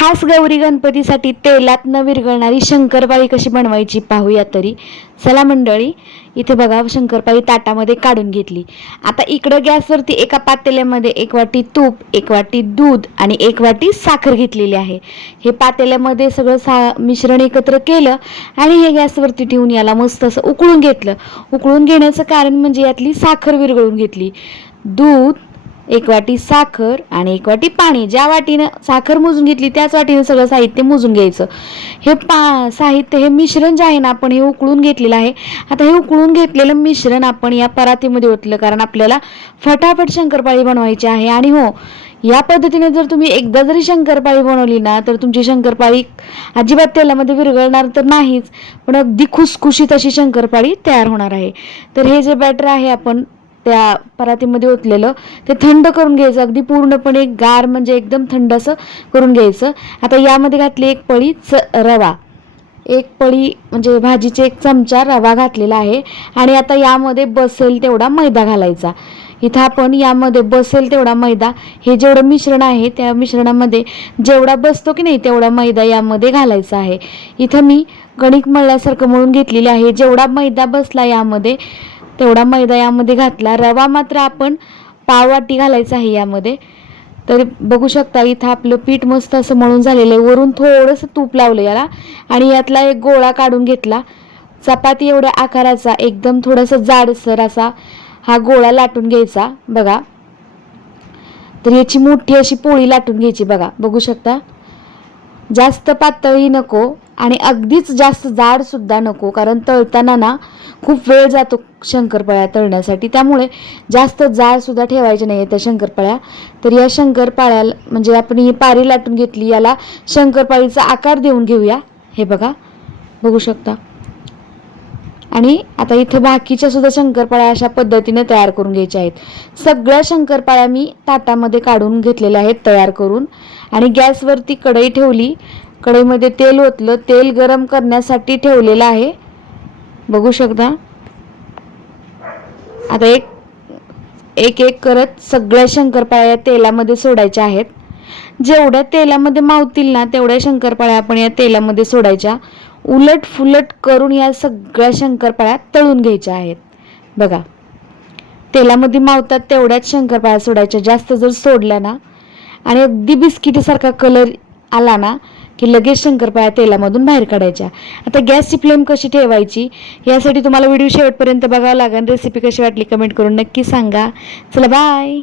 खास गौरी गणपतीसाठी तेलात न विरघळणारी शंकरपाळी कशी बनवायची पाहूया तरी. चला मंडळी, इथे बघा शंकरपाळी ताटामध्ये काढून घेतली. आता इकडं गॅसवरती एका पातेल्यामध्ये 1 वाटी तूप, 1 वाटी दूध आणि 1 वाटी साखर घेतलेली आहे. हे पातेल्यामध्ये सगळं मिश्रण एकत्र केलं आणि हे गॅसवरती ठेवून याला मस्त असं उकळून घेतलं. उकळून घेण्याचं कारण म्हणजे यातली साखर विरघळून घेतली. दूध, 1 वाटी साखर आणि 1 वाटी पाणी. ज्या वाटीनं साखर मोजून घेतली त्याच वाटीनं सगळं साहित्य मोजून घ्यायचं. हे साहित्य, हे मिश्रण जे आहे ना, आपण हे उकळून घेतलेलं आहे. आता हे उकळून घेतलेलं मिश्रण आपण या परातीमध्ये ओतलं, कारण आपल्याला फटाफट शंकरपाळी बनवायची आहे. आणि हो, या पद्धतीने जर तुम्ही एकदा जरी शंकरपाळी बनवली ना, तर तुमची शंकरपाळी अजिबात तेलामध्ये विरघळणार तर नाहीच, पण अगदी खुसखुशीत अशी शंकरपाळी तयार होणार आहे. तर हे जे बॅटर आहे आपण त्या परातीमध्ये ओतलेलं, ते थंड करून घ्यायचं. अगदी पूर्णपणे गार, म्हणजे एकदम थंड असं करून घ्यायचं. आता यामध्ये घातली 1 पळी रवा, 1 पळी म्हणजे भाजीचे 1 चमचा रवा घातलेला आहे. आणि आता यामध्ये बसेल तेवढा मैदा घालायचा. इथं आपण यामध्ये बसेल तेवढा मैदा, हे जेवढं मिश्रण आहे त्या मिश्रणामध्ये जेवढा बसतो की नाही तेवढा मैदा यामध्ये घालायचा आहे. इथं मी कणिक मळल्यासारखं मळून घेतलेली आहे. जेवढा मैदा बसला यामध्ये तेवढा मैदा यामध्ये घातला. रवा मात्र आपण पाव वाटी घालायचा आहे यामध्ये. तर बघू शकता इथं आपलं पीठ मस्त असं मळून झालेलं आहे. वरून थोडंसं तूप लावलं याला आणि यातला एक गोळा काढून घेतला. चपाती एवढ्या आकाराचा एकदम थोडासा जाडसर असा हा गोळा लाटून घ्यायचा. बघा, तर याची मोठी अशी पोळी लाटून घ्यायची. बघा, बघू शकता. जास्त पातळही नको आणि अगदीच जास्त जाड सुद्धा नको, कारण तळताना ना खूप वेळ जातो शंकरपाळ्या तळण्यासाठी. त्यामुळे जास्त जाड सुद्धा ठेवायचे नाही त्या शंकरपाळ्या. तर या शंकरपाळ्याला म्हणजे आपण ही पारी लाटून घेतली, याला शंकरपाळीचा आकार देऊन घेऊया. हे बघा, बघू शकता. आणि आता इथं बाकीच्या सुद्धा शंकरपाळ्या अशा पद्धतीने तयार करून घ्यायच्या आहेत. सगळ्या शंकरपाळ्या मी ताटामध्ये काढून घेतलेल्या आहेत तयार करून. आणि गॅसवरती कढई ठेवली. कढईमध्ये तेल ओतलं. तेल गरम करण्यासाठी ठेवलेलं आहे. बघू शकता. आता एक करत सगळ्या शंकरपाळ्या तेलामध्ये सोडायच्या आहेत. जेवढ्या तेलामध्ये मावतील ना तेवढ्या शंकरपाळ्या आपण या तेलामध्ये सोडायच्या. उलट फुलट करून या सगळ्या शंकरपाळ्या तळून घ्यायच्या आहेत. बघा, तेलामध्ये मावतात तेवढ्याच शंकरपाळ्या सोडायच्या. जास्त जर सोडल्या ना आणि अगदी बिस्किटीसारखा कलर आला ना की लगेच शंकरपाळ्या तेलामधून बाहेर काढायच्या. आता गॅसची फ्लेम कशी ठेवायची यासाठी तुम्हाला व्हिडिओ शेवटपर्यंत बघावं लागेल. रेसिपी कशी वाटली कमेंट करून नक्की सांगा. चला बाय.